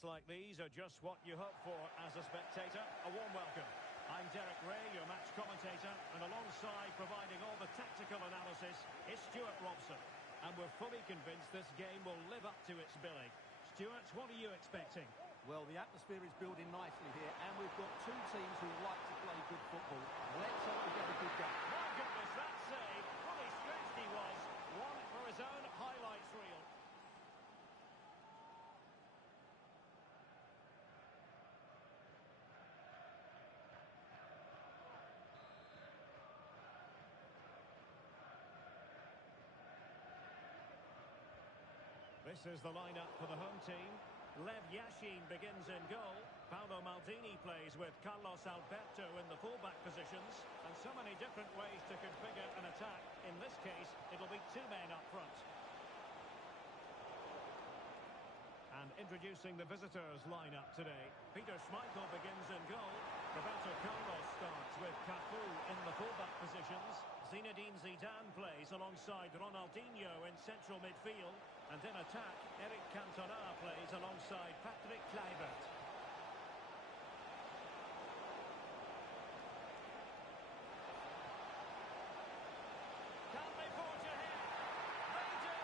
Moments like these are just what you hope for as a spectator. A warm welcome. I'm Derek Ray, your match commentator, and alongside providing all the tactical analysis is Stuart Robson. And we're fully convinced this game will live up to its billing. Stuart, what are you expecting? Well, the atmosphere is building nicely here, and we've got two teams who like to play good football. Let's hope we get a good game. My goodness, that save! Fully stretched he was. One for his own highlights reel. This is the lineup for the home team. Lev Yashin begins in goal. Paolo Maldini plays with Carlos Alberto in the fullback positions. And so many different ways to configure an attack. In this case, it'll be two men up front. And introducing the visitors' lineup today. Peter Schmeichel begins in goal. Roberto Carlos starts with Cafu in the fullback positions. Zinedine Zidane plays alongside Ronaldinho in central midfield. And in attack, Eric Cantona plays alongside Patrick Kluivert. Can they forge ahead? They do!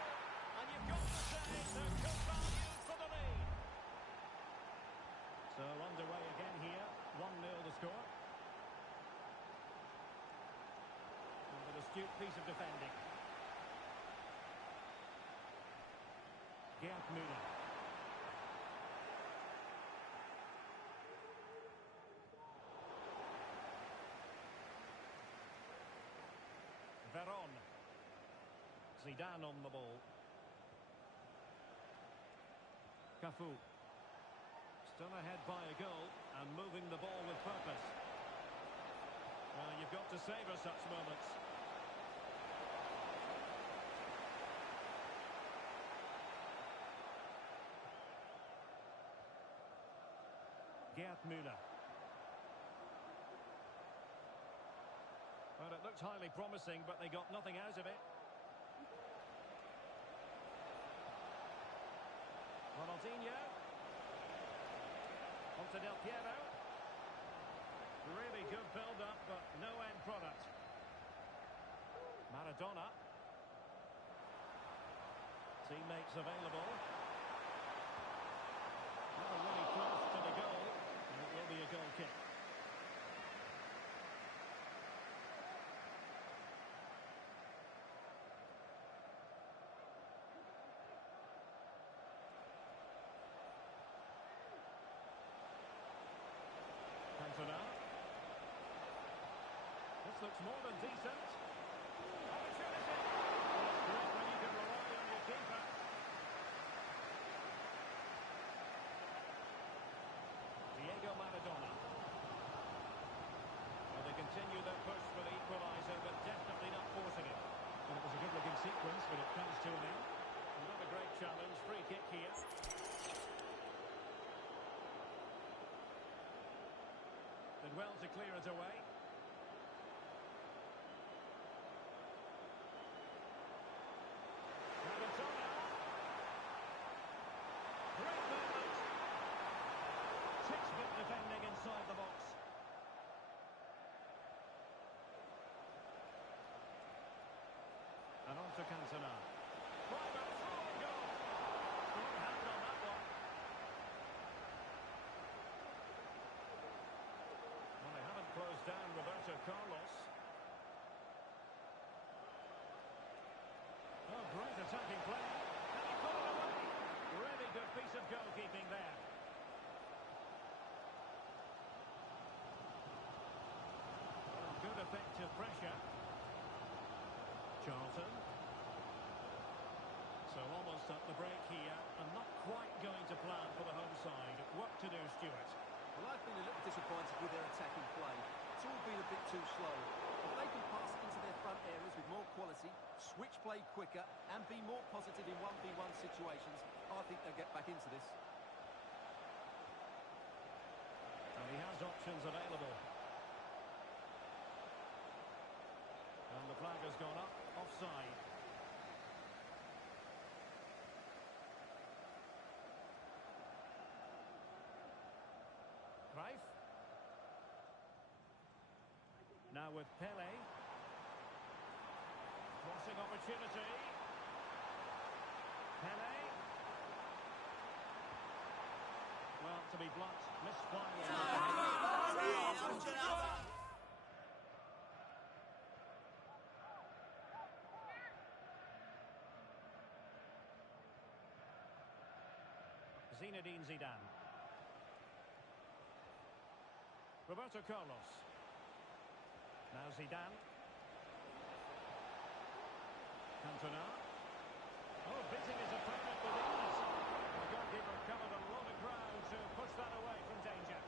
And you've got to say they're good value for the lead. So underway again here. 1-0 the score. And an astute piece of defending. Gerd Müller. Veron. Zidane on the ball. Cafu. Still ahead by a goal and moving the ball with purpose. Well, you've got to savour such moments. Gerd Müller. Well, it looked highly promising, but they got nothing out of it. Ronaldinho. Onto Del Piero. Really good build-up, but no end product. Maradona. Teammates available. Not really close to the goal. And it will be a goal kick. Cantona. This looks more than decent. Opportunity! Well, it's great when you can rely on your keeper. Diego Maradona. Well, they continue their push for the equaliser, but definitely not forcing it. And it was a good-looking sequence, but it comes to an end. Not a great challenge. Free kick here. Did well to clear it away. Maradona. Great movement. Textbook defending inside the box. And on to Cantona. Private through goal. Strong hand on that one. Well, they haven't closed down Roberto Carlos. Oh, great attacking play. Can he put it away? Really good piece of goalkeeping there. Good effective pressure. Charlton. So almost at the break here, and not quite going to plan for the home side. Work to do, Stuart. Well, I've been a little disappointed with their attacking play. It's all been a bit too slow. If they can pass it into their front areas with more quality, switch play quicker, and be more positive in 1v1 situations, I think they'll get back into this. And he has options available. And the flag has gone up, offside. Now with Pele. Crossing opportunity. Pele. Well, to be blunt, misfiring. Zinedine Zidane. Roberto Carlos. Now Zidane. Cantona. Oh, beating his opponent with ease. The goalkeeper covered a lot of ground to push that away from danger.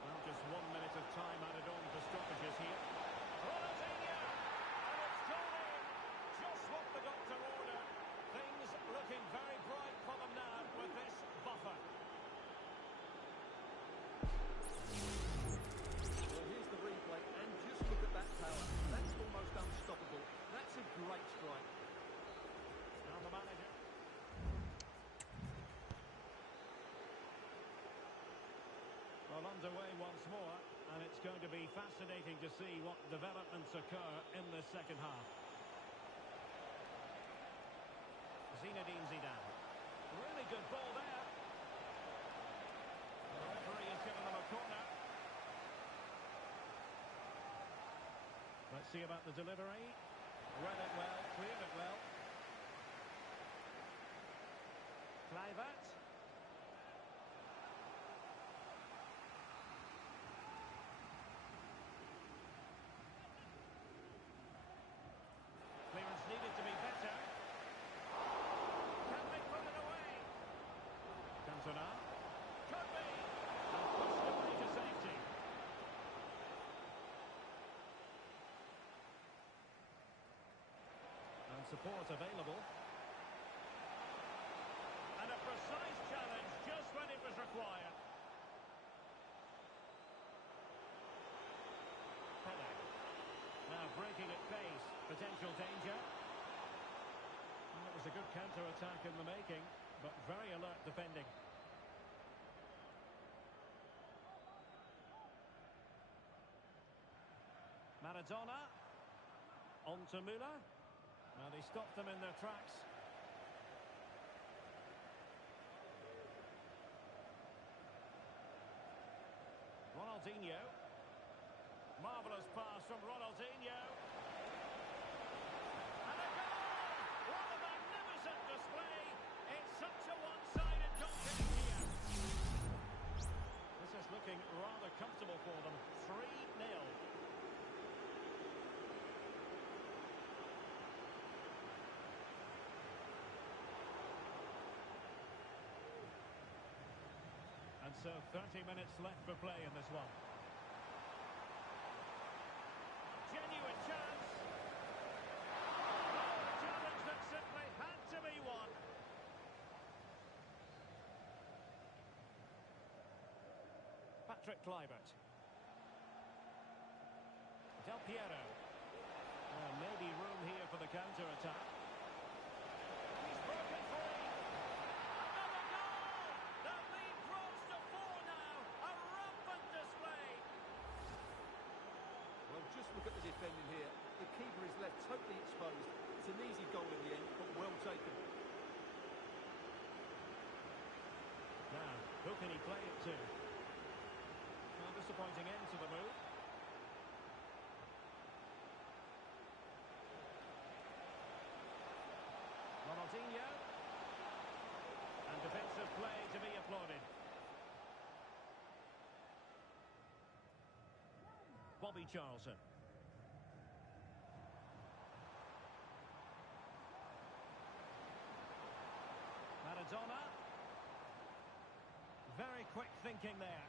Well, just 1 minute of time added on to stoppages here. Ronaldinho! And it's gone in. Just what the doctor ordered. Things looking very bright for them now with this buffer. Well, here's the replay, and just look at that power. That's almost unstoppable. That's a great strike. Now the manager. Well, underway once more, and it's going to be fascinating to see what developments occur in the second half. Zinedine Zidane. Really good ball there. The referee has given them a corner. Let's see about the delivery. Read it well, cleared it well. Kluivert. Clearance needed to be better. Can they put it away? Cantona. Could be. And pushed away to safety. And support available. And a precise challenge just when it was required. Pele. Now breaking at pace. Potential danger. Well, it was a good counter-attack in the making, but very alert defending. Maradona. On to Müller. Now they stopped them in their tracks. Ronaldinho. Marvellous pass from Ronaldinho. And a goal! What a magnificent display! It's such a one-sided contest here. This is looking rather comfortable for them. 3-0. And so 30 minutes left for play in this one. Genuine chance. Oh, a challenge that simply had to be won. Patrick Kluivert. Del Piero. Maybe room here for the counter-attack. He's broken free. Another goal! The lead grows to 4 now. A rampant display. Well, just look at the defending here. The keeper is left totally exposed. It's an easy goal in the end, but well taken. Now, who can he play it to? Well, disappointing end to the move. Ronaldinho. And defensive play to be applauded. Bobby Charlton. Maradona. Very quick thinking there.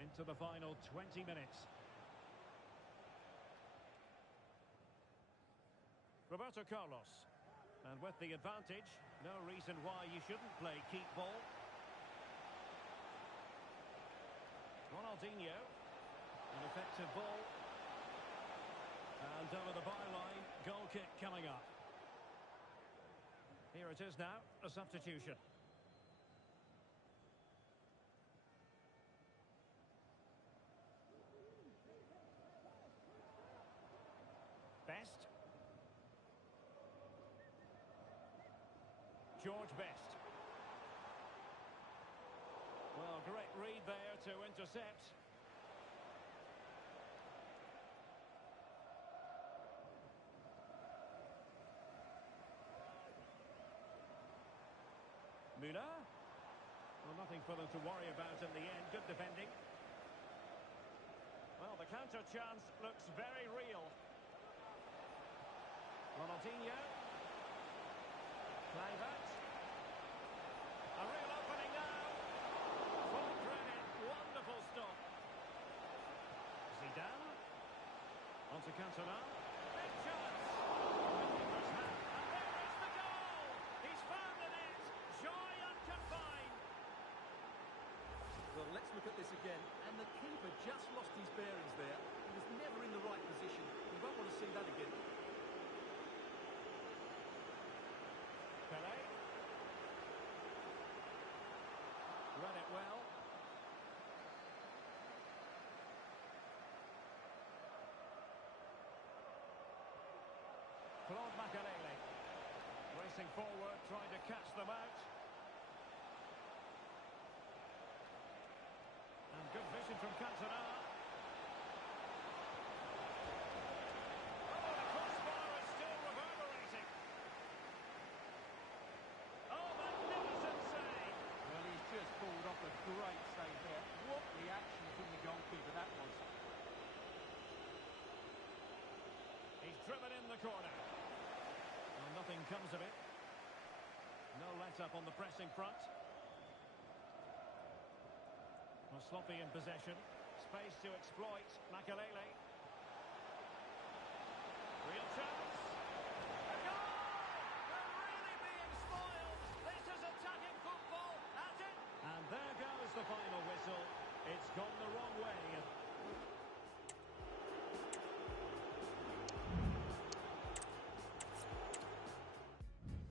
Into the final 20 minutes. Roberto Carlos. And with the advantage, no reason why you shouldn't play keep ball. Ronaldinho. An effective ball. And over the byline, goal kick coming up. Here it is now, a substitution. George Best. Well, great read there to intercept. Müller. Well, nothing for them to worry about in the end. Good defending. Well, the counter chance looks very real. Ronaldinho. Kluivert. A real opening now. Full credit. Wonderful stop. Zidane. On to Cantona. Big chance. Keeper's hand. And there is the goal. He's found the net. Joy unconfined. Well, let's look at this again. And the keeper just lost his bearings there. He was never in the right position. You won't want to see that again. Pelé. Read it well. Claude Makelele. Racing forward, trying to catch them out. And good vision from Cantona. Oh, the crossbar is still reverberating. Oh, magnificent save. Well, he's just pulled off a great save there. What reaction from the goalkeeper that was. He's driven in the corner. Well, nothing comes of it. No let-up on the pressing front. Well, sloppy in possession. Space to exploit. Makelele. Real chance. A goal! They're really being spoiled. This is attacking football. At it. And there goes the final whistle. It's gone the wrong way.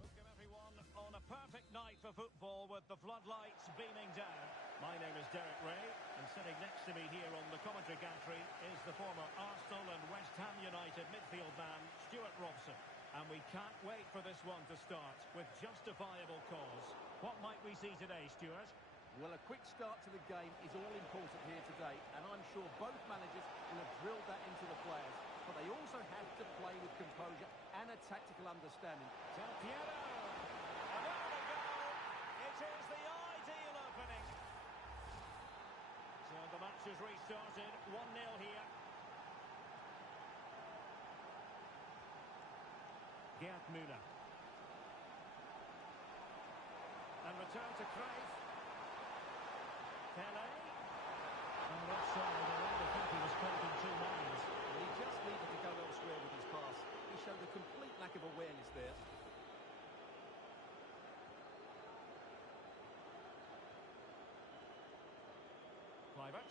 Welcome everyone on a perfect night for football with the floodlights beaming down. My name is Derek Ray, and sitting next to me here on the commentary gantry is the former Arsenal and West Ham United midfield man, Stuart Robson. And we can't wait for this one to start with justifiable cause. What might we see today, Stuart? Well, a quick start to the game is all important here today, and I'm sure both managers will have drilled that into the players. But they also have to play with composure and a tactical understanding. Del Piero! And there we go! It is the ideal opening. So the match has restarted, 1-0 here. Gerd Müller. And return to Cruyff. Pelé. And offside, I really think he was caught in two minds. And he just needed to go elsewhere with his pass. He showed a complete lack of awareness there. Kluivert.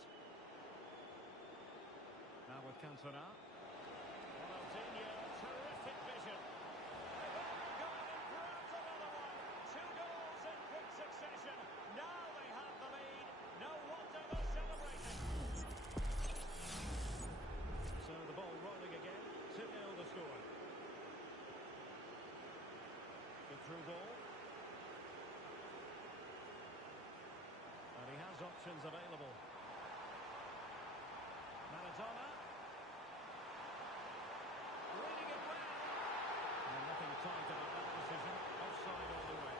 Now with Cantona. Ronaldinho, terrific vision. They've only gone in front of another one. 2 goals in quick succession. Now they have the lead. No wonder they're celebrating. So the ball rolling again. 2-0 the score. Good through ball. And he has options available. Maradona. Reading it well. And nothing tight about that decision. Offside all the way.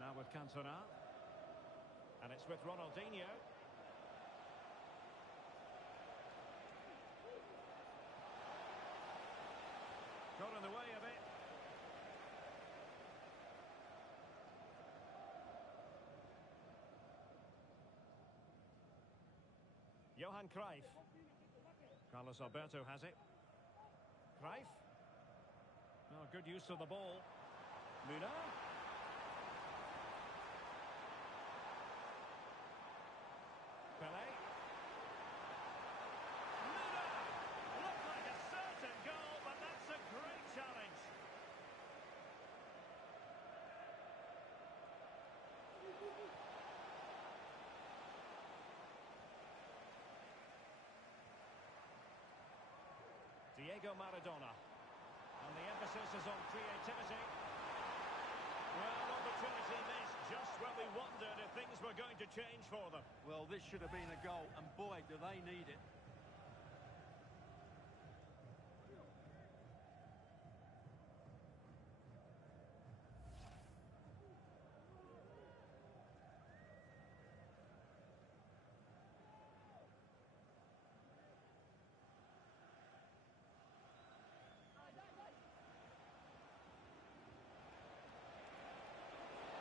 Now with Cantona. And it's with Ronaldinho. Got in the way of it. Johan Cruyff. Carlos Alberto has it. Cruyff. Oh, good use of the ball. Müller. Pelé. Müller! Looked like a certain goal, but that's a great challenge. Diego Maradona. And the emphasis is on creativity. Well, opportunity missed just when we wondered if things were going to change for them. Well, this should have been a goal, and boy, do they need it.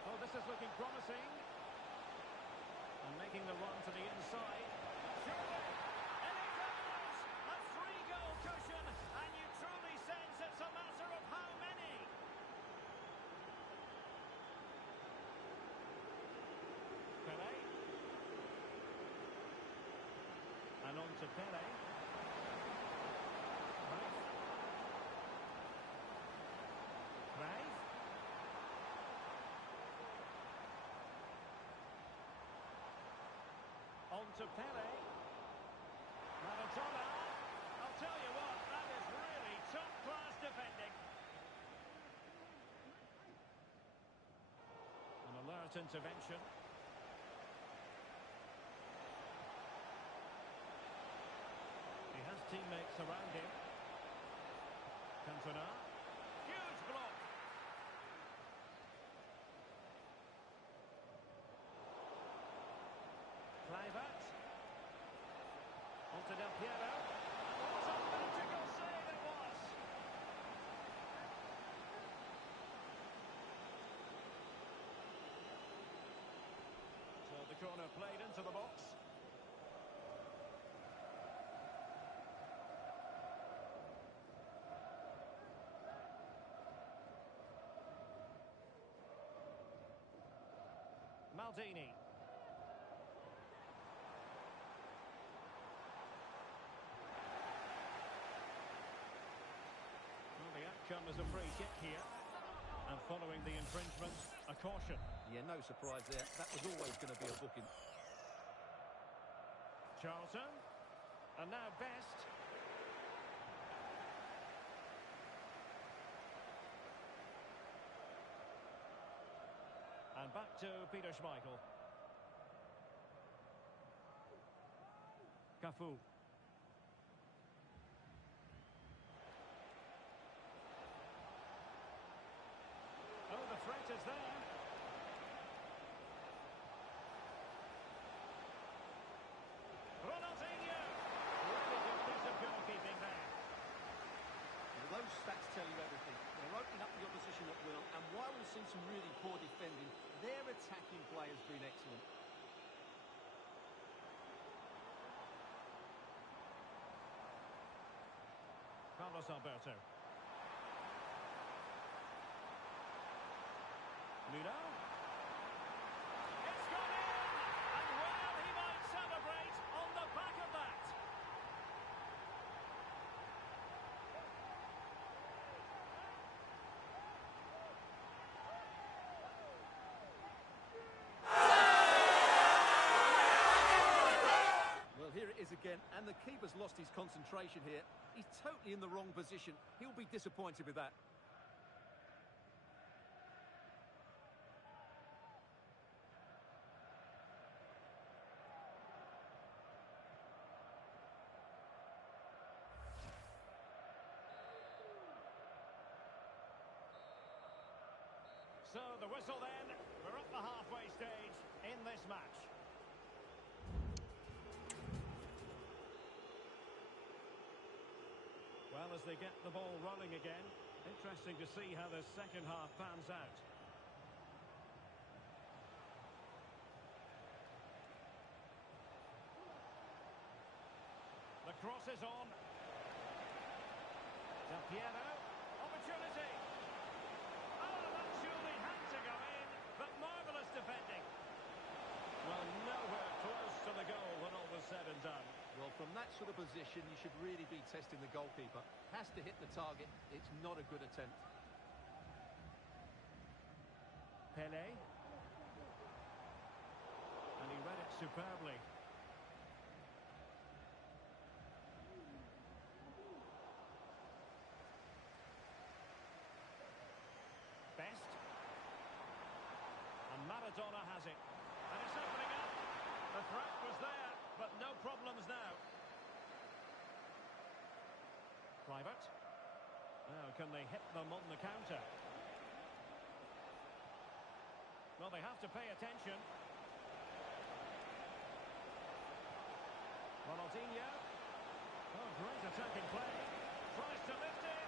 Oh, this is looking promising. And making the run to the inside. Surely! And he goes! A three-goal cushion, and you truly sense it's a matter of how many. Pele. And on to Pele. Right. Right. On to Pele. Maradona. I'll tell you what, that is really top-class defending. An alert intervention. He has teammates around him. Cantona. Huge block. Kluivert. On to Del Piero. And what a magical save it was! So the corner played into the box. Maldini. Well, the outcome is a free kick here. And following the infringement, a caution. Yeah, no surprise there. That was always going to be a booking. Charlton. And now Best. And back to Peter Schmeichel. Cafu. Oh, the threat is there. Ronaldinho. Really good piece of goalkeeping there. Well, those stats tell you everything. They're opening up the opposition at will, and while we've seen some really poor defending, their attacking play has been excellent. Carlos Alberto. Nuno. It's gone in! And well, he might celebrate on the back of that. Well, here it is again, and the keeper's lost his concentration here. He's totally in the wrong position. He'll be disappointed with that. So the whistle then. We're up the halfway stage in this match. Well, as they get the ball running again, interesting to see how the second half pans out. The cross is on. Del Piero. Opportunity. Oh, that surely had to go in, but marvellous defending. Well, nowhere close to the goal when all was said and done. Well, from that sort of position, you should really be testing the goalkeeper. Has to hit the target. It's not a good attempt. Pele. And he read it superbly. Kluivert. Now, can they hit them on the counter? Well, they have to pay attention. Ronaldinho. Oh, great attacking play. Tries to lift it.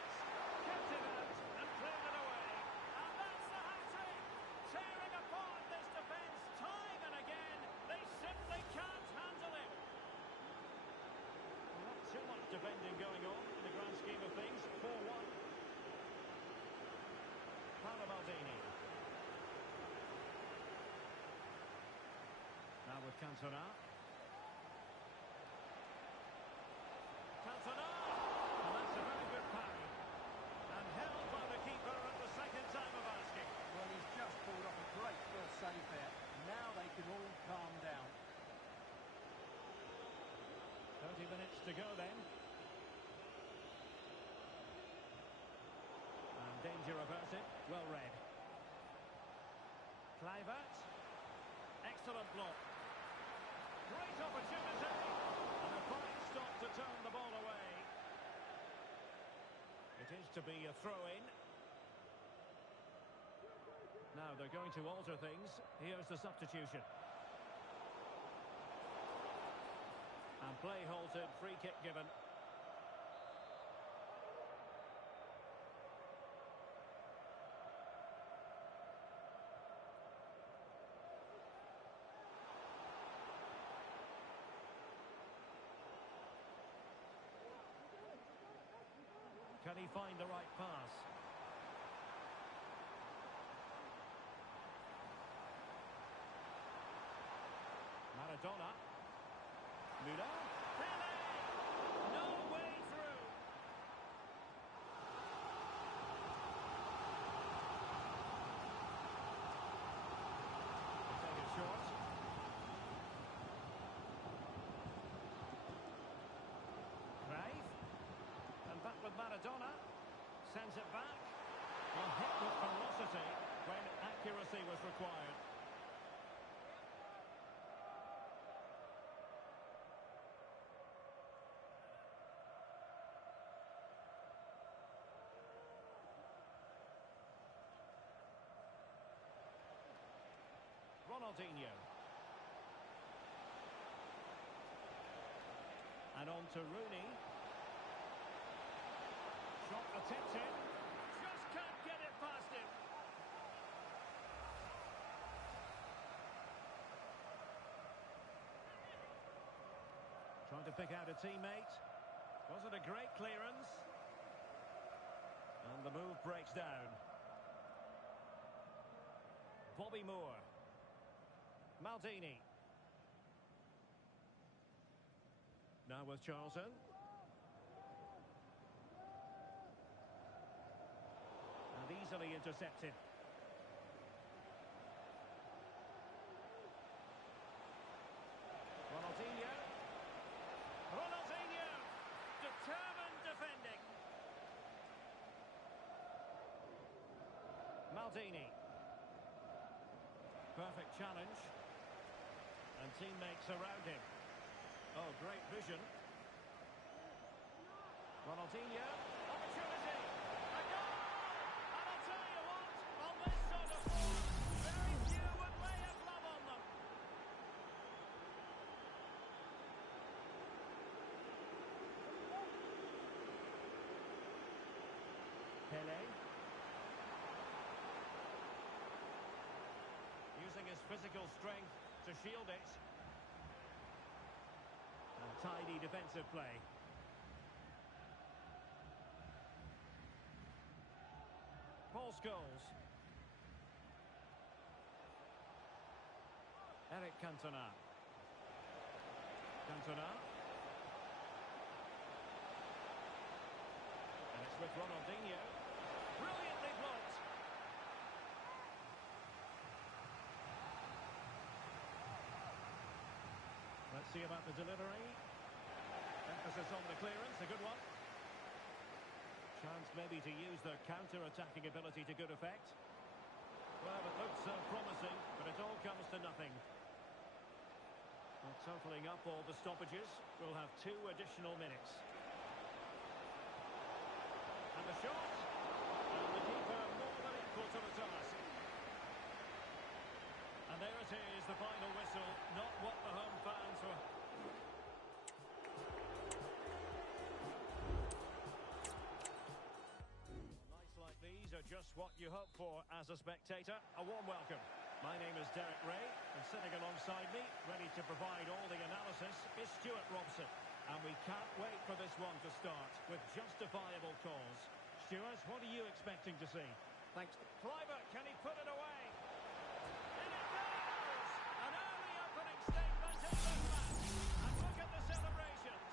Kept it out and cleared it away. And that's the hat-trick. Tearing apart this defence time and again. They simply can't handle it. Not too much defending going on in the grand scheme of things. 4-1. Paolo Maldini. Now with Cantona. Cantona! And that's a very good parry. And held by the keeper at the second time of asking. Well, he's just pulled off a great first save there. Now they can all calm down. 30 minutes to go then. And danger averted. Well read. Kluivert. Excellent block. Great opportunity. And a fine stop to turn the ball away. It is to be a throw-in. Now they're going to alter things. Here's the substitution. And play halted, free kick given. Can he find the right pass? Maradona. Müller. Pele! No way through. Take it short. Cruyff. And back with Maradona. Sends it back. Well, hit with ferocity when accuracy was required. Ronaldinho. And on to Rooney. Shot attempted. Just can't get it past him. Trying to pick out a teammate. Was it a great clearance? And the move breaks down. Bobby Moore. Maldini. Now with Charlton. And easily intercepted. Ronaldinho. Ronaldinho. Determined defending. Maldini. Perfect challenge. And teammates around him. Oh, great vision. Ronaldinho. Opportunity. A goal! And I'll tell you what, on this sort of form, very few would lay a glove on them. Pele. Using his physical strength to shield it. And tidy defensive play. Paul Scholes. Eric Cantona. Cantona. And it's with Ronaldinho. Brilliantly blocked. Let's see about the delivery. Emphasis on the clearance, a good one. Chance maybe to use their counter-attacking ability to good effect. Well, it looks so promising, but it all comes to nothing. Well, totalling up all the stoppages, we'll have 2 additional minutes. shot. And the keeper more than equal to the task. And there it is, the final whistle. Not what the home fans were. Nights like these are just what you hope for as a spectator. A warm welcome. My name is Derek Ray, and sitting alongside me, ready to provide all the analysis, is Stuart Robson. And we can't wait for this one to start with justifiable cause. Stuart, what are you expecting to see? Thanks. Kluivert, can he put it away? And it goes! An early opening statement in this match. And look at the celebrations.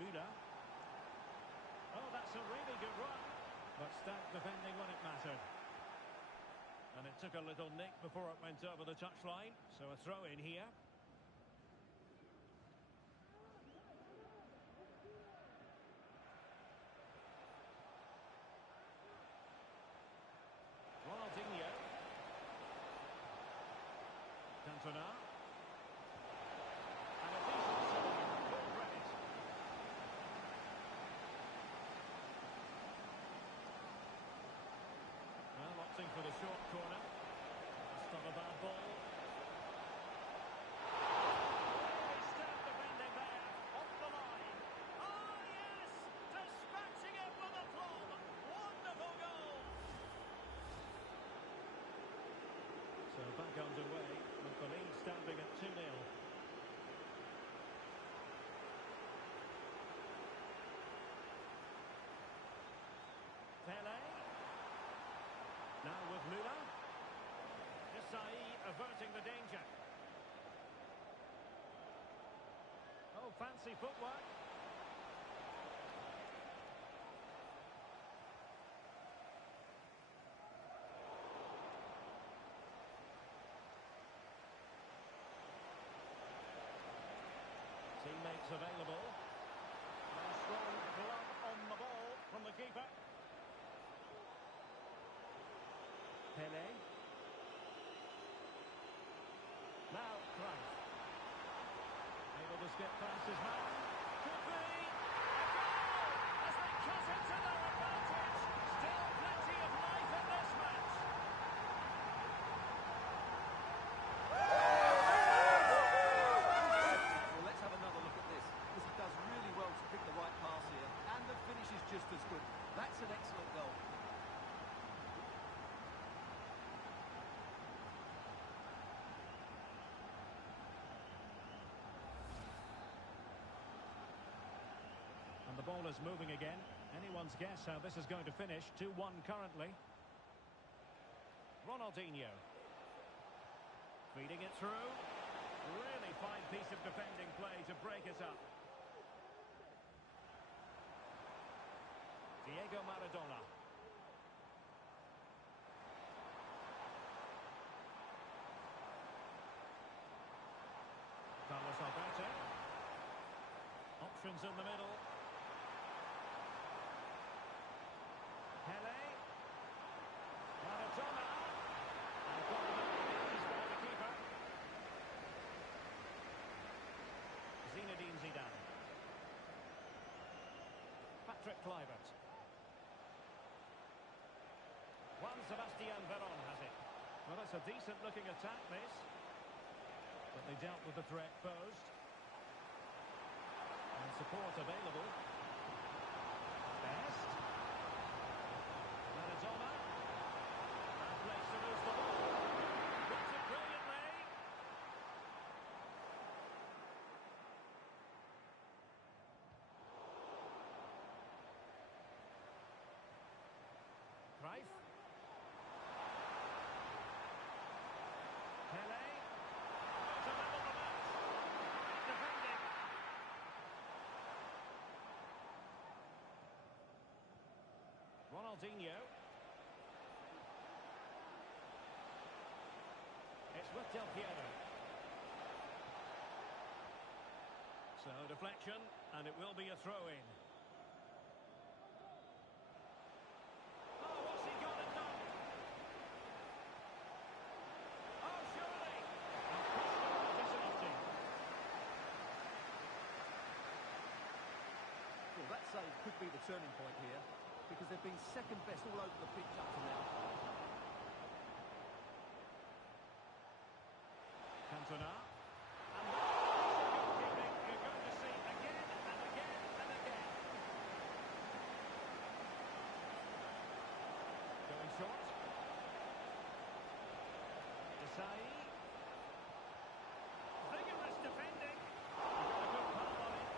Müller. Oh, that's a really good run. But stout defending when it mattered. And it took a little nick before it went over the touchline. So a throw in here. Ronaldinho. Cantona. And a decent save. Full credit. Well, opting for the short corner. That's not a bad ball. Really stout defending there. Off the line. Oh, yes! Dispatching it with aplomb. Wonderful goal. So back underway with the lead standing at 2-0. Pele. Now with Müller. Desai averting the danger. Oh, fancy footwork. Teammates available. And a strong glove on the ball from the keeper. Pele. Now Cruyff. Able to skip past his man. Could be a goal as they cut into their advantage. Still plenty of life in this match. Well, let's have another look at this, because he does really well to pick the right pass here, and the finish is just as good. That's an excellent goal. And the ball is moving again. Anyone's guess how this is going to finish. 2-1 currently. Ronaldinho. Feeding it through. Really fine piece of defending play to break it up. Diego Maradona. Carlos Alberto. Options in the middle. Pele. Maradona. And got it up by the keeper. Zinedine Zidane. Patrick Kluivert. Juan Sebastian Veron has it. Well, that's a decent looking attack, this. But they dealt with the threat posed. And support available. Best. Maradona. And place to lose the ball. Gets it brilliantly. Cruyff. Pele. To level the match. Defending. Ronaldinho. It's with Del Piero. So deflection, and it will be a throw-in. Oh, what's he got it done? Oh, surely! And Costa intercepting. play could be the turning point here, because they've been second best all over the pitch up to now. Cantona. And goalkeeping you're going to see again and again and again. Going short. Desai. Vigorous defending. A good palm on it.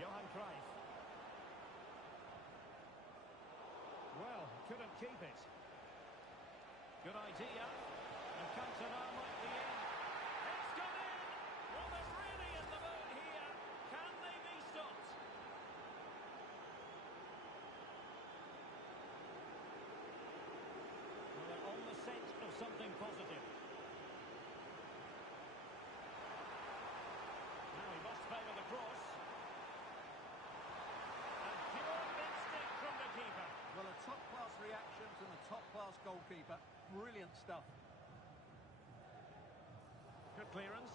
Johan Cruyff. Well, couldn't keep it. Good idea. And Cantona might be in. It's gone in! Well, they're really in the mood here. Can they be stopped? Well, they're on the scent of something positive. Now he must favour the cross. And pure instinct from the keeper. Well, a top-class reaction from the top-class goalkeeper. Brilliant stuff. Good clearance.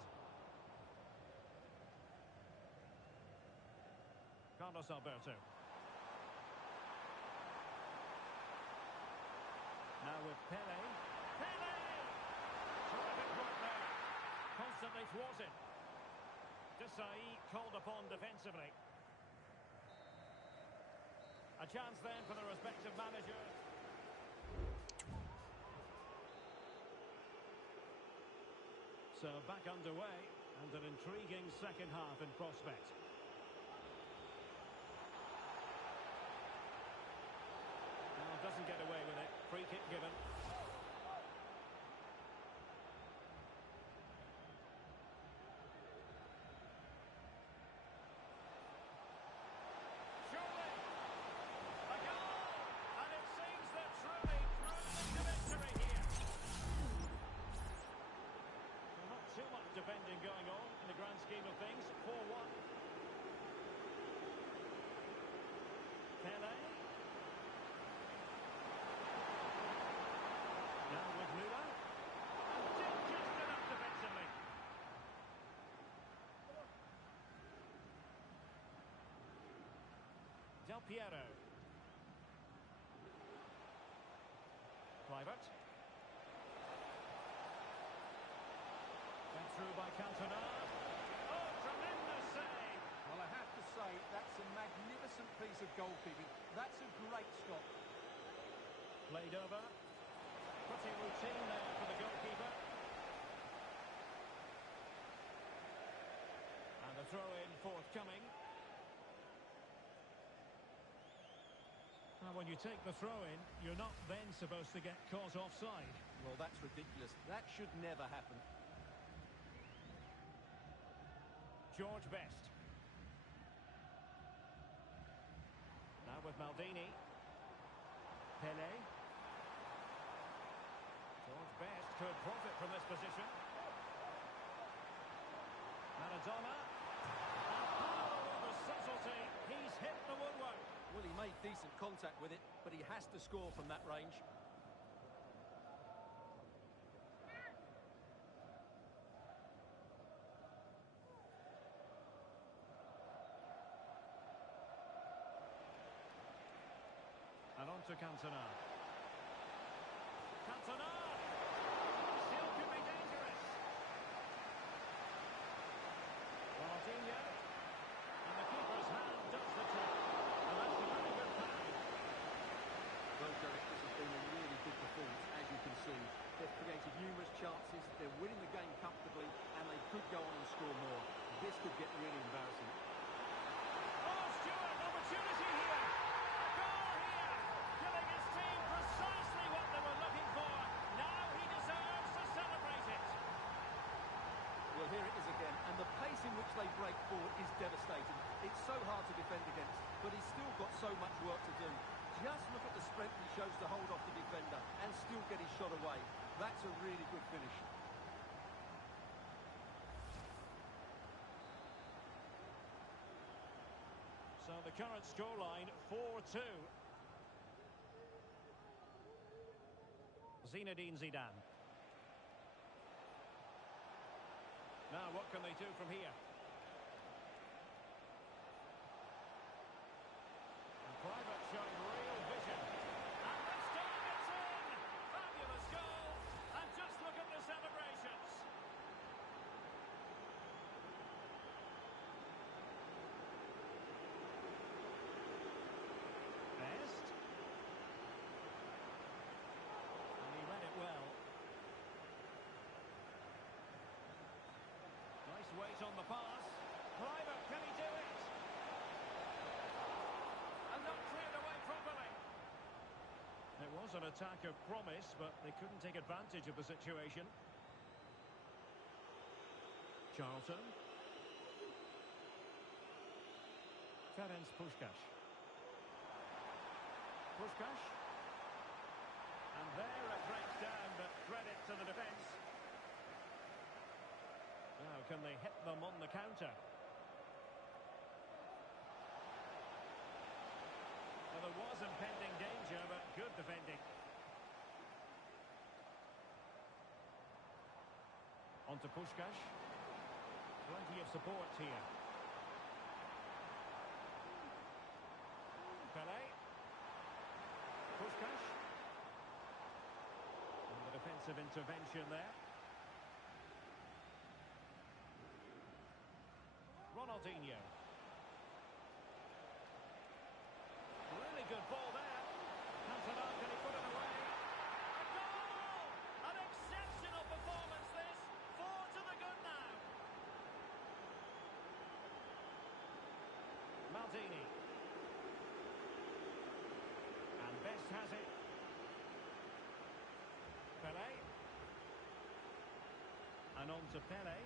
Carlos Alberto. Now with Pele. Pele! Terrific work there. Constantly thwarted. Desai called upon defensively. A chance then for the respective managers. So back underway and an intriguing second half in prospect. Now doesn't get away with it. Free kick given. Surely! A goal! And it seems that truly cruising to victory here. Not too much defending going on in the grand scheme of things. 4-1. Pele. Now with Müller. And just enough defensively. Del Piero. Kluivert. Sent through by Cantona. Oh, tremendous save! Well, I have to say, that's a magnificent piece of goalkeeping. That's a great stop. Played over. Pretty routine there for the goalkeeper. And the throw-in forthcoming. Now, when you take the throw-in, you're not then supposed to get caught offside. Well, that's ridiculous. That should never happen. George Best. Now with Maldini. Pele. George Best could profit from this position. Maradona. And power over subtlety. He's hit the woodwork. Well, he made decent contact with it, but he has to score from that range. And on to Cantona. Cantona! Still could be dangerous. Ronaldinho. And the keeper's hand does the trick. And that's a very good pass. Well, Derek, this has been a really good performance, as you can see. They've created numerous chances, they're winning the game comfortably, and they could go on and score more. This could get really embarrassing. Oh, Stewart, opportunity here. A goal here. Giving his team precisely what they were looking for. Now he deserves to celebrate it. Well, here it is again, and the pace in which they break forward is devastating. It's so hard to defend against, but he's still got so much work to do. Just look at the strength he shows to hold off the defender and still get his shot away. That's a really good finish. So the current scoreline, 4-2. Zinedine Zidane. Now, what can they do from here? an attack of promise, but they couldn't take advantage of the situation. Charlton. Ferenc Puskás. Puskás. And there it breaks down, but credit to the defence. Now, can they hit them on the counter? Well, there was impending danger, but good defending. On to Puskás. Plenty of support here. Pelé. Puskás. And the defensive intervention there. Ronaldinho. Really good ball there. Cantona, can he put it away? A goal! An exceptional performance this. 4 to the good now. Maldini. And Best has it. Pelé. And on to Pelé.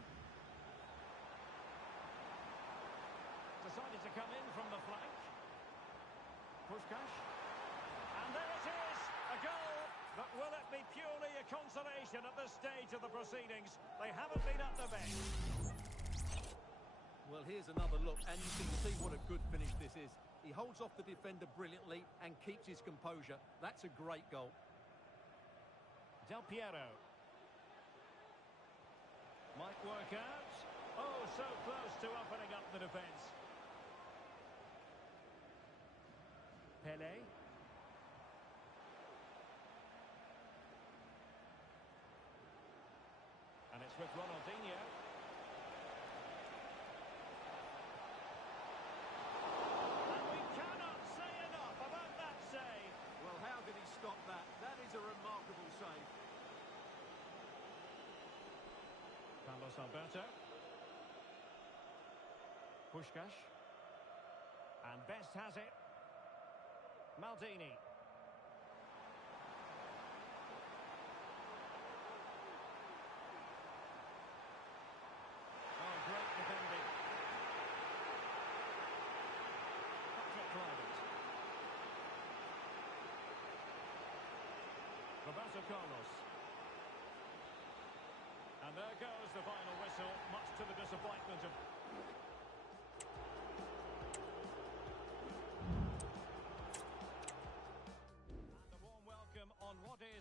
Decided to come in from the flank. Puskás. And there it is! A goal! But will it be purely a consolation at this stage of the proceedings? They haven't been at their best. Well, here's another look, and you can see what a good finish this is. He holds off the defender brilliantly and keeps his composure. That's a great goal. Del Piero. Might work out. Oh, so close to opening up the defence. Pelé. And it's with Ronaldinho. And we cannot say enough about that save. Well, how did he stop that? That is a remarkable save. Carlos Alberto. Puskás. And Best has it. Maldini. Oh, great defending. Patrick Kluivert. Roberto Carlos. And there goes the final whistle, much to the disappointment of...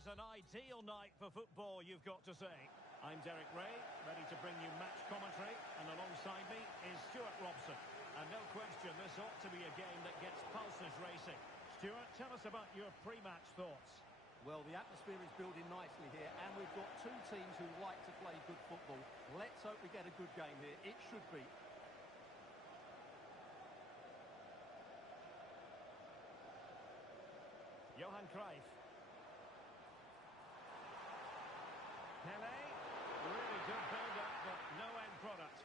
An ideal night for football, you've got to say. I'm Derek Ray, ready to bring you match commentary, and alongside me is Stuart Robson. And no question, this ought to be a game that gets pulses racing. Stuart, tell us about your pre-match thoughts. Well, the atmosphere is building nicely here, and we've got two teams who like to play good football. Let's hope we get a good game here. It should be. Johan Cruyff. Pelé, really good build-up, but no end product.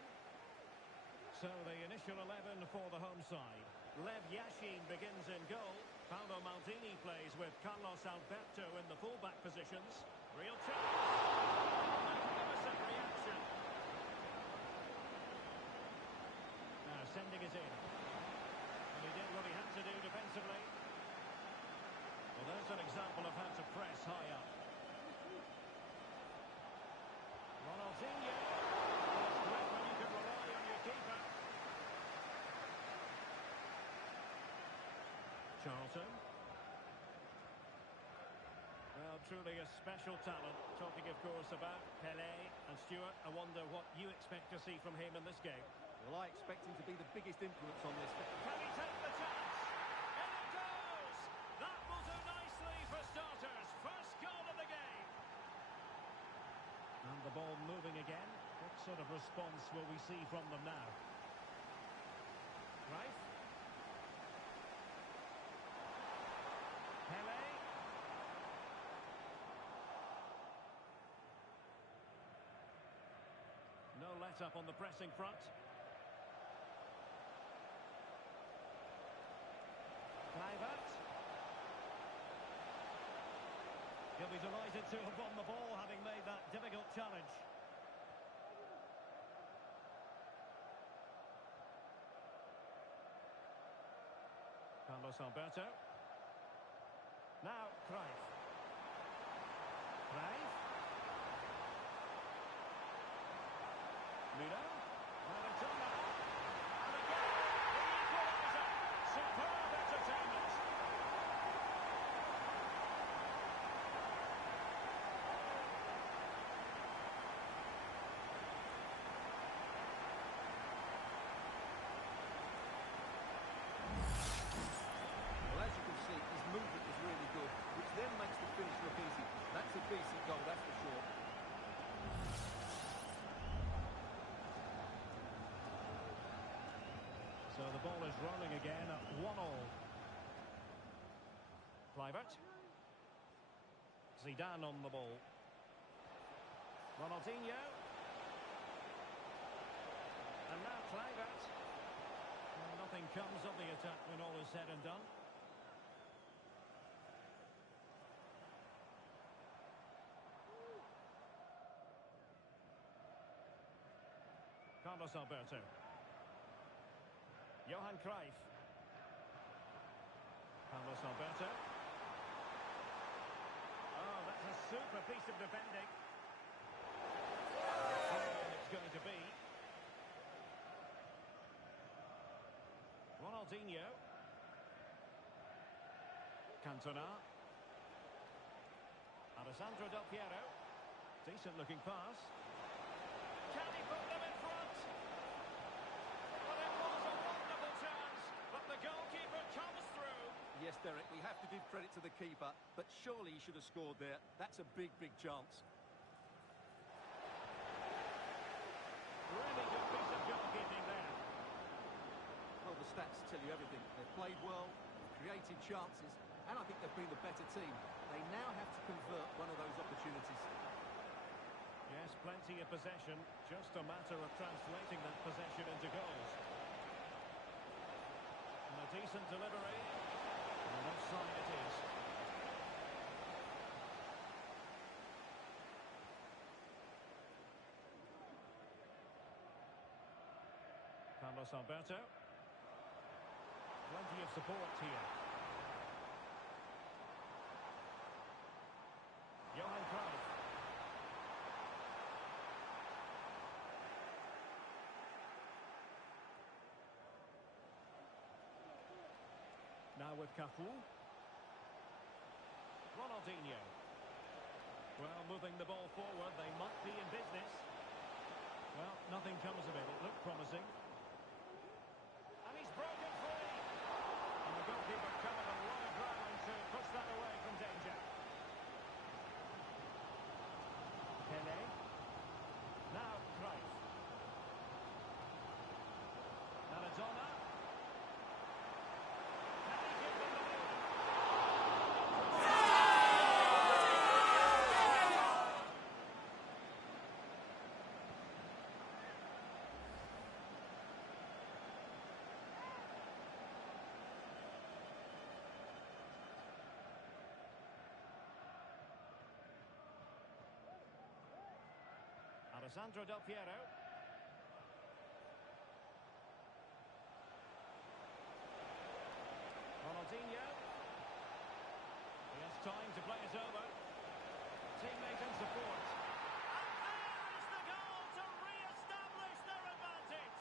So the initial 11 for the home side. Lev Yashin begins in goal. Paolo Maldini plays with Carlos Alberto in the full-back positions. Real chance. Magnificent reaction. Now sending it in. And he did what he had to do defensively. Well, there's an example of how to press high up. Ronaldinho. Well, it's great when you can rely on your keeper. Charlton. Well, truly a special talent. Talking, of course, about Pelé. And Stuart, I wonder what you expect to see from him in this game. Well, I expect him to be the biggest influence on this. Can he take the chance? And it goes! That will do nicely for starters. First goal of the game. And the ball moving again. What sort of response will we see from them now? Right. Pelé. No let-up on the pressing front. Kluivert. be delighted to have won the ball, having made that difficult challenge. Carlos Alberto. Now, Cruyff. Cruyff. Mino. Maradona. And again, the equaliser. Superb entertainment. Well, as you can see, his movement is really good, which then makes the finish look easy. That's a decent goal, that's for sure. So the ball is rolling again at 1-1. Kluivert. Zidane on the ball. Ronaldinho. And now Kluivert. Well, nothing comes of the attack when all is said and done. Carlos Alberto. Johan Cruyff. Carlos Alberto. Oh, that's a super piece of defending. It's going to be. Ronaldinho. Cantona. Alessandro Del Piero. Decent looking pass. Can he put them in front? Well, it was a wonderful chance, but the goalkeeper comes through. Yes, Derek, we have to give credit to the keeper, but surely he should have scored there. That's a big, big chance. Really good piece of goalkeeping there. Well, the stats tell you everything. They've played well, created chances, and I think they've been the better team. They now have to convert one of those opportunities. Yes, plenty of possession. Just a matter of translating that possession into goals. And a decent delivery. And offside it is. Carlos Alberto. Plenty of support here. Johan Cruyff. Now with Cafu. Ronaldinho. Well, moving the ball forward, they might be in business. Well, nothing comes of it. It looked promising. And he's broken free. And the goalkeeper covered a lot of ground to push that away from danger. Pele. Now Cruyff. Maradona. Alessandro Del Piero. Ronaldinho. He has time to play it over. Teammate and support. And there is the goal to re-establish their advantage.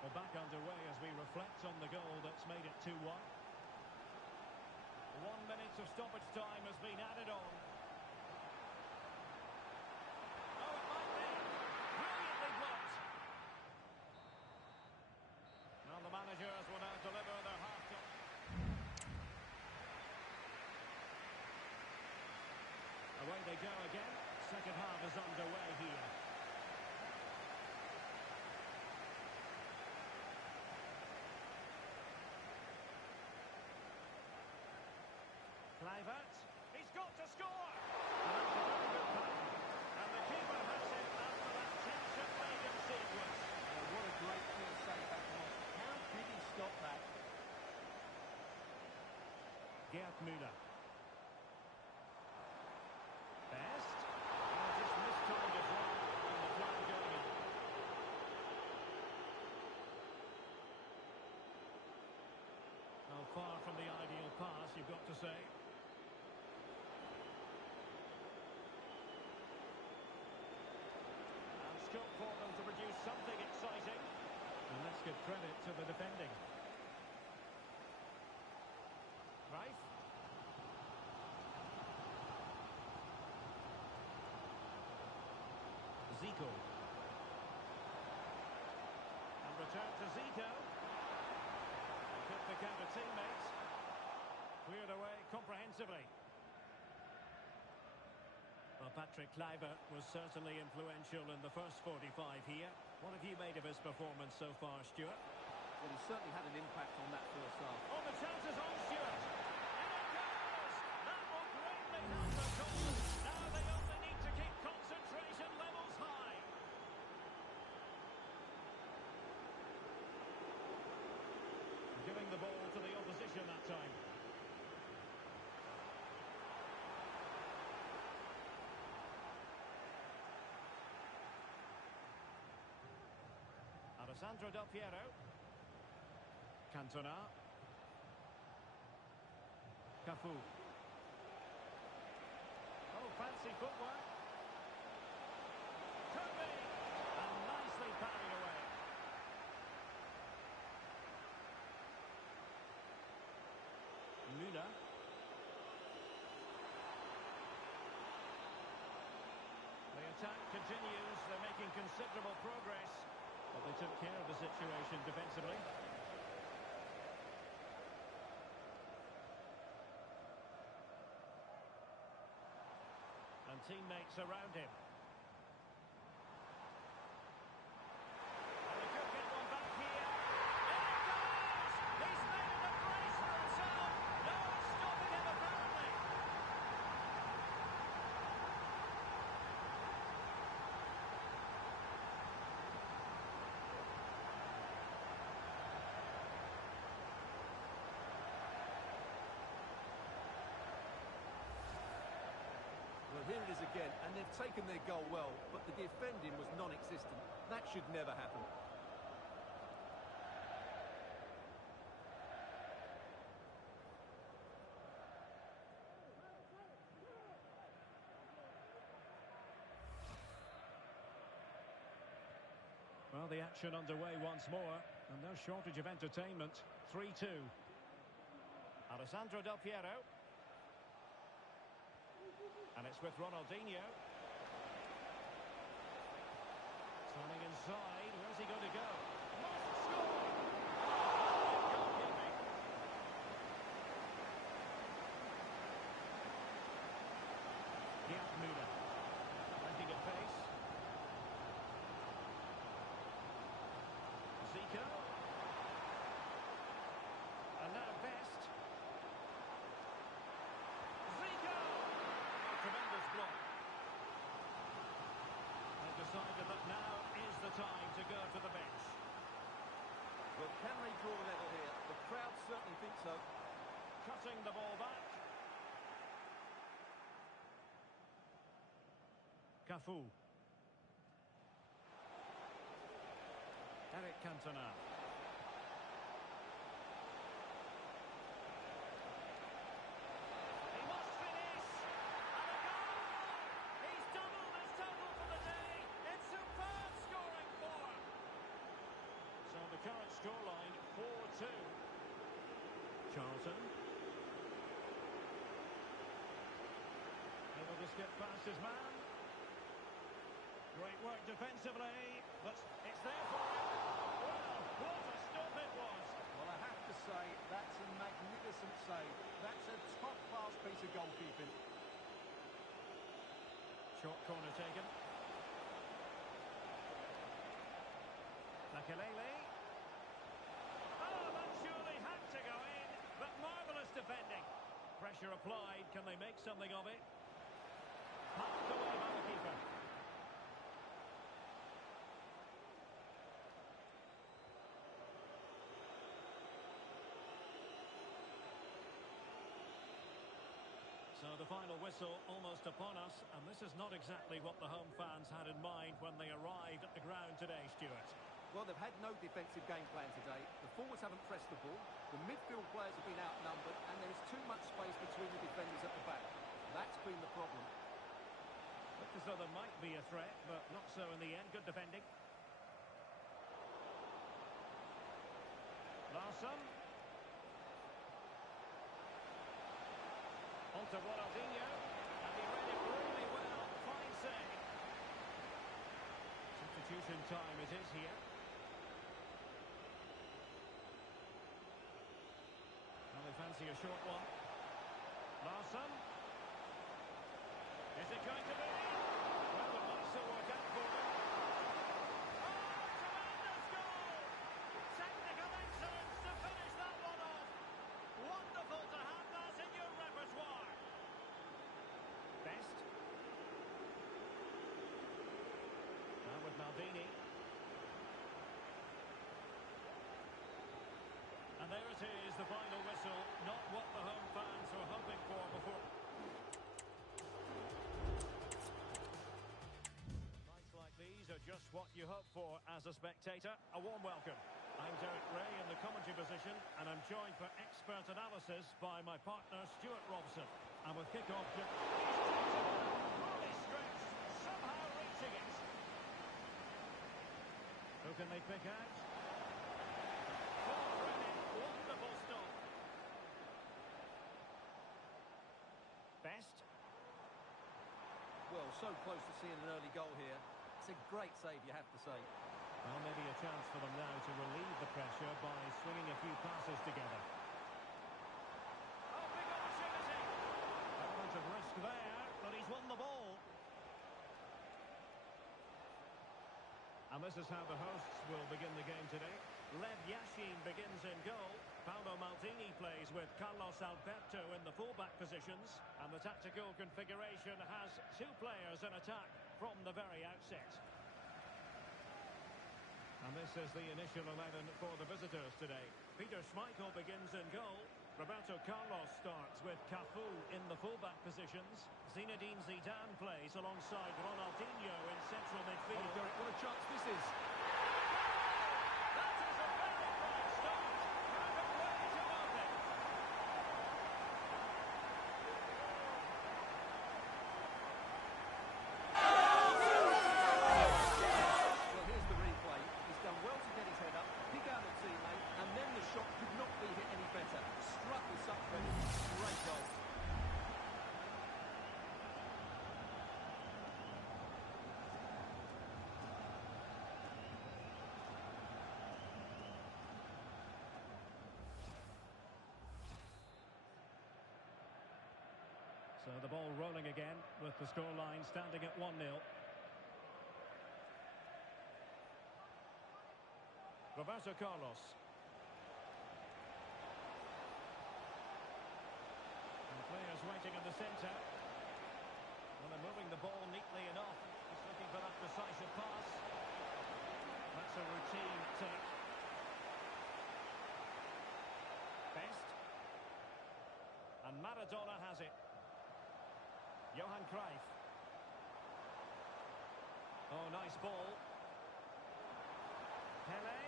We're back underway as we reflect on the goal that's made it 2-1. 1 minute of stoppage time has been added on. Oh, it might be. Brilliantly blocked. Now the managers will now deliver their half-time. Away they go again. Second half is underway here. Kluivert, he's got to score! And that's a very good play. And the keeper has it after that tension-laden sequence. Oh, what a great clear save that was. How did he stop that? Müller. Best. Oh, just mistimed as well. And the flag going in. Well, far from the ideal pass, you've got to say. And scope for them to produce something exciting. And let's give credit to the defending. Right. Zico. And return to Zico. And could pick out a teammate. Cleared away comprehensively. Well, Patrick Kluivert was certainly influential in the first 45 here. What have you made of his performance so far, Stuart? Well, he certainly had an impact on that first half. Oh, the chance is on, Stuart. And it goes! That will greatly help the cause. Now they only need to keep concentration levels high. Giving the ball to the opposition that time. Alessandro Del Piero. Cantona. Cafu. Oh, fancy footwork. Kirby. And nicely parried away. Müller. The attack continues. They're making considerable progress. But they took care of the situation defensively. And teammates around him. And they could get one back here. In it goes! He's made it a brace for himself. No one's stopping him apparently. Well, here it is again, and they've taken their goal well, but the defending was non-existent. That should never happen. Well, the action underway once more, and no shortage of entertainment. 3-2. Alessandro Del Piero. And it's with Ronaldinho. Turning inside. Where's he going to go? Must score! Brilliant goalkeeping. Müller. Finding a pace. Zico. And now Best. Zico! Tremendous block. They've decided that now is the time to go to the bench. Well, can they draw level here? The crowd certainly think so. Cutting the ball back. Cafu. Eric Cantona. He must finish! And a goal! He's doubled his total for the day. It's superb scoring form. So the current scoreline, 4-2. Charlton. Able to skip past his man. Great work defensively, but it's there for him. Well, what a stop it was. Well, I have to say, that's a magnificent save. That's a top-class piece of goalkeeping. Short corner taken. Makelele. Oh, that surely had to go in, but marvellous defending. Pressure applied, can they make something of it? Popped away by the keeper. So the final whistle almost upon us, and this is not exactly what the home fans had in mind when they arrived at the ground today, Stuart. Well, they've had no defensive game plan today. The forwards haven't pressed the ball. The midfield players have been outnumbered, and there is too much space between the defenders at the back. That's been the problem. Looked as though there might be a threat, but not so in the end. Good defending. Larsson. On to Ronaldinho. And he read it really well. Fine save. Substitution time it is here. Well, they fancy a short one. Larsson. Is it going to be? Well, it might still work out for them. Oh, tremendous goal! Technical excellence to finish that one off. Wonderful to have that in your repertoire. Best. Now with Maldini. And there it is, the final whistle. Not what the home fans were hoping for before. Nights like these are just what you hope for as a spectator. A warm welcome. I'm Derek Ray in the commentary position, and I'm joined for expert analysis by my partner Stuart Robson. And with kick-off, fully stretched, somehow reaching it. Who can they pick out? Wonderful stop. Best. Well, so close to seeing an early goal here. It's a great save, you have to say. Well, maybe a chance for them now to relieve the pressure by swinging a few passes together. Oh, big opportunity! Element of risk there, but he's won the ball. And this is how the hosts will begin the game today. Lev Yashin begins in goal. Paolo Maldini plays with Carlos Alberto in the fullback positions. And the tactical configuration has two players in attack from the very outset. And this is the initial 11 for the visitors today. Peter Schmeichel begins in goal. Roberto Carlos starts with Cafu in the fullback positions. Zinedine Zidane plays alongside Ronaldinho in central midfield. Oh, Derek, what a chance this is. That is a very bright start. Perfect way to open. Well, here's the replay. He's done well to get his head up, pick out a teammate, and then the shot could not be hit any better. Struck with such credit. Great goal. So the ball rolling again with the scoreline standing at 1-0. Roberto Carlos. And players waiting in the centre. Well, they're moving the ball neatly enough. Just looking for that decisive pass. That's a routine take. Best. And Maradona has it. Johan Cruyff. Oh, nice ball. Pele.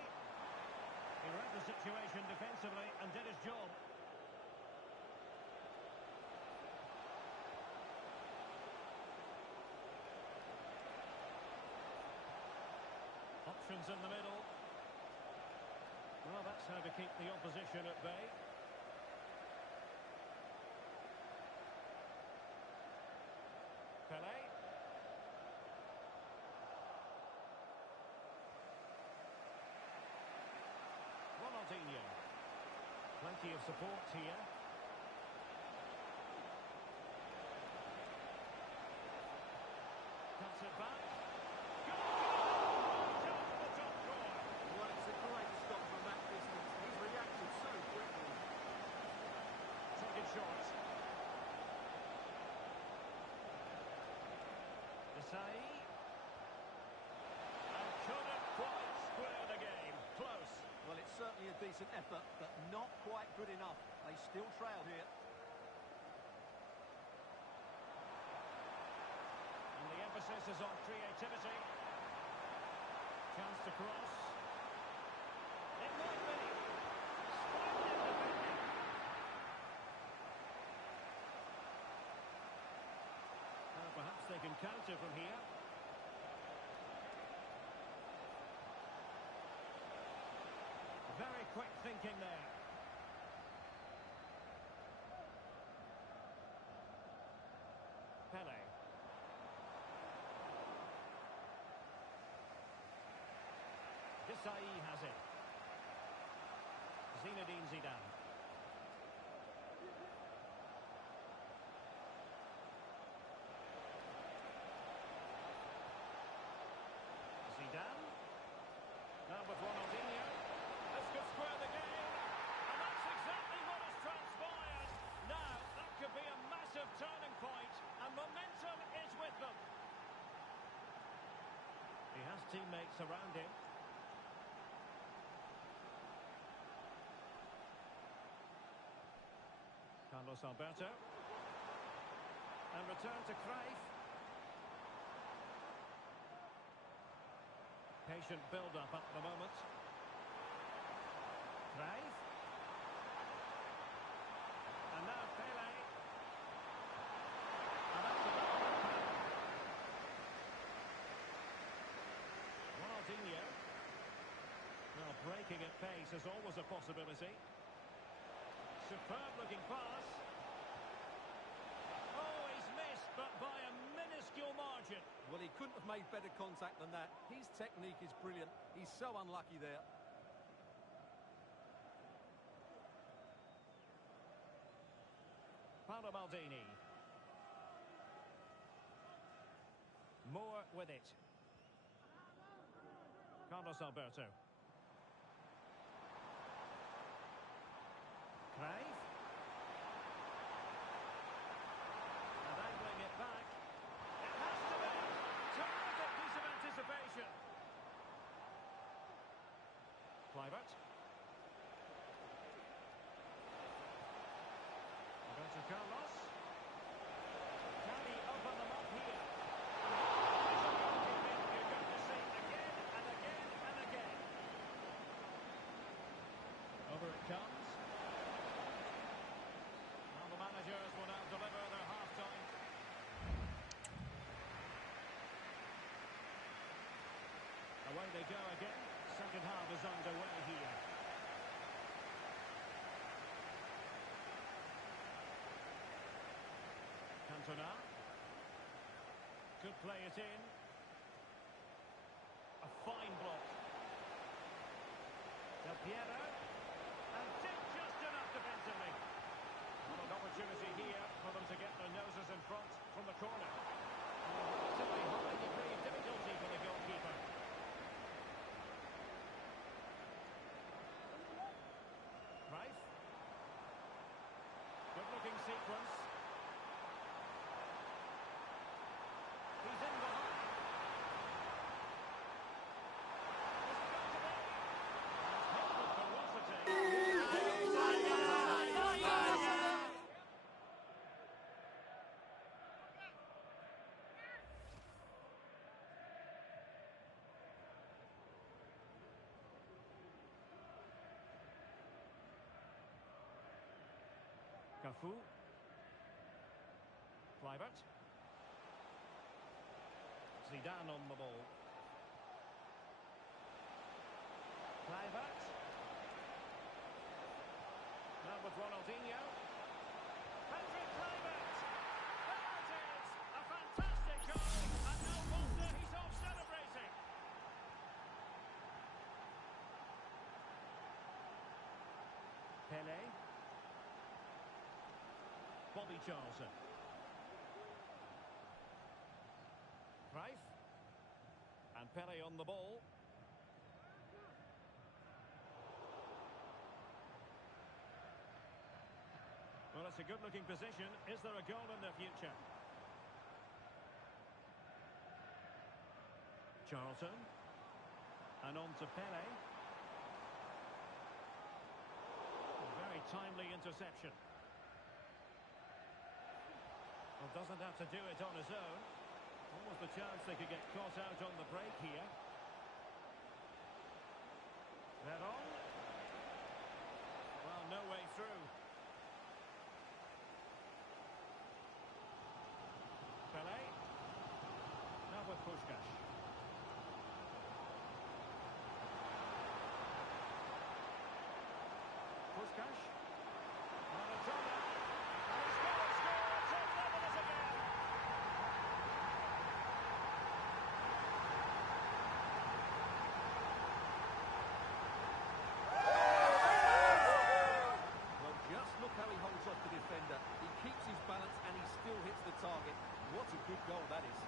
He read the situation defensively and did his job. Options in the middle. Well, that's how to keep the opposition at bay. Pele. Ronaldinho. Plenty of support here. Cuts it back. Goal! Just the top corner. Well, it's a great stop from that distance. He's reacted so quickly. Taken short. Desai. And couldn't quite square the game. Close. Well, it's certainly a decent effort, but not quite good enough. They still trail here. emphasis is on creativity. Chance to cross. It might be. Splendid defending. Perhaps they can counter from here. Very quick thinking there. Pele. Desai has it. Zinedine Zidane. Zidane. Now with Ronaldinho. This could square the game. And that's exactly what has transpired. Now, that could be a massive turning point. And momentum is with them. He has teammates around him. Carlos Alberto. And return to Cruyff. Patient build-up at the moment. Cruyff. And now Pele. And that's the Ronaldinho. Well, breaking at pace is always a possibility. Superb looking pass. Oh, he's missed, but by a minuscule margin. Well, he couldn't have made better contact than that. His technique is brilliant. He's so unlucky there. Paolo Maldini. Moore with it. Carlos Alberto. Cruyff. And angling it back. It has to be. Terrific piece of anticipation. Kluivert. Roberto Carlos. Can he open them up here? You're going to see again and again and again. Over it comes. Now the managers will now deliver their half-time. Away they go again. Second half is underway here. Cantona. Could play it in. A fine block. Del Piero. And did just enough defensively. Well, an opportunity here for them to get their noses in front from the corner. Relatively high degree of difficulty for the goalkeeper. Cruyff. Good looking sequence. He's in behind. Is it going to be? He's hit with ferocity. Cafu. Kluivert. Zidane on the ball. Kluivert. Now with Ronaldinho. Patrick Kluivert. There it is. A fantastic goal. And no wonder he's off celebrating. Pele. Bobby Charlton. Cruyff. And Pele on the ball. Well, it's a good-looking position. Is there a goal in the future? Charlton. And on to Pele. Very timely interception. Well, doesn't have to do it on his own. Almost a chance they could get caught out on the break here. Veron. Well, no way through. Pelé. Now with Puskás. Puskás. Maradona. And he's going to score to level it again. Well, just look how he holds off the defender. He keeps his balance and he still hits the target. What a good goal that is.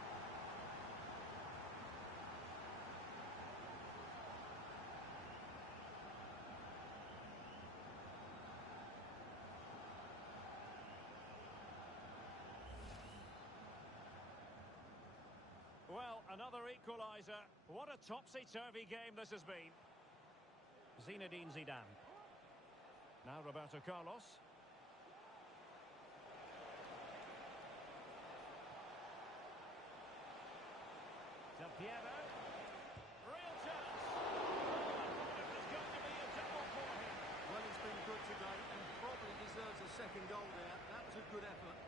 Well, another equaliser. What a topsy-turvy game this has been. Zinedine Zidane. Now Roberto Carlos. Del Piero. Real chance. Oh, I thought it was going to be a double for him. Well, he's been good today and probably deserves a second goal there. That was a good effort.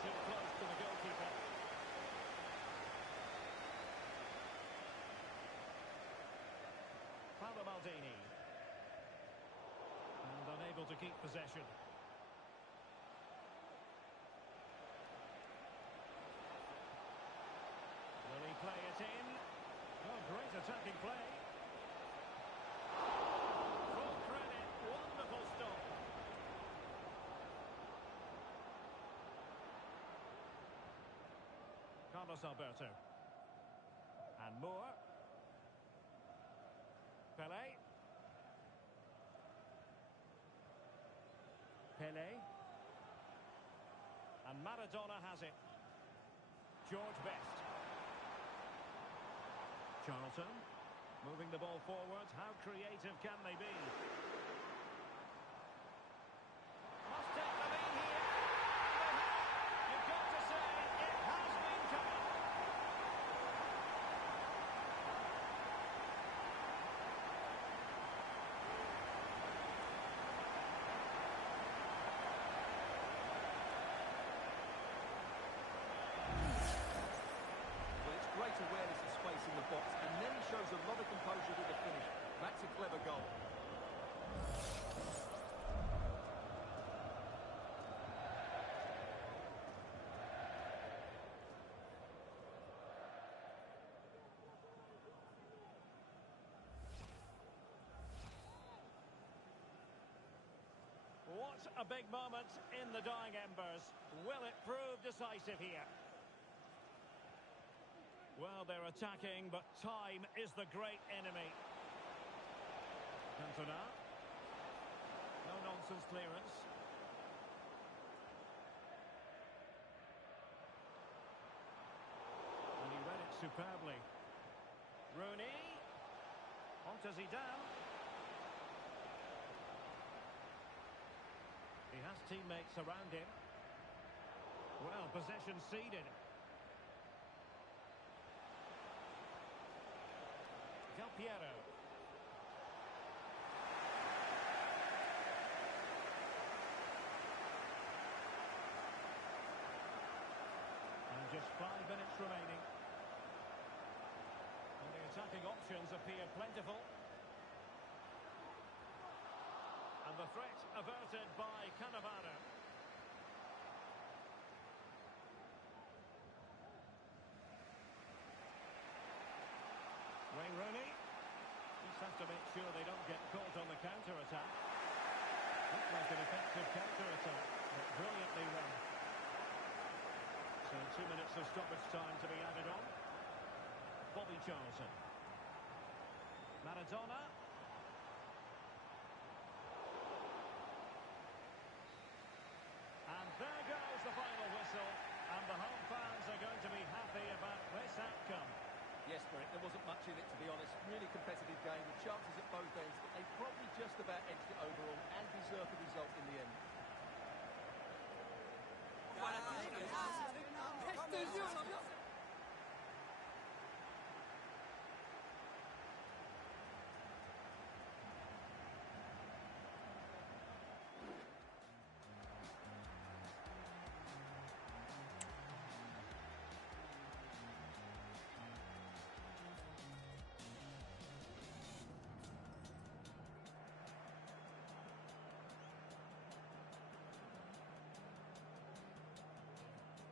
Too close to the goalkeeper. Paolo Maldini. And unable to keep possession. Will he play it in? Oh, great attacking play. Full credit. Wonderful stop. Carlos Alberto. And Moore. Pelé. Pelé. And Maradona has it. George Best. Charlton. Moving the ball forward. How creative can they be? Must take the lead here. You've got to say, it has been coming. Well, it's great awareness of space in the box, and then he shows a lot of composure with the finish. That's a clever goal. What a big moment in the dying embers. Will it prove decisive here? Well, they're attacking, but time is the great enemy. Cantona. No-nonsense clearance. And he read it superbly. Rooney. On to Zidane. He has teammates around him. Well, possession ceded. Del Piero. And just 5 minutes remaining. And the attacking options appear plentiful. And the threat averted by Cannavaro. Wayne Rooney. Just have to make sure they don't get caught on the counter-attack. Looked like an effective counter-attack, but brilliantly run. So 2 minutes of stoppage time to be added on. Bobby Charlton. Maradona. And there goes the final whistle. And the home fans are going to be happy about this outcome. Yes, Derek, there wasn't much in it, to be honest. Really competitive game with chances at both ends, but they probably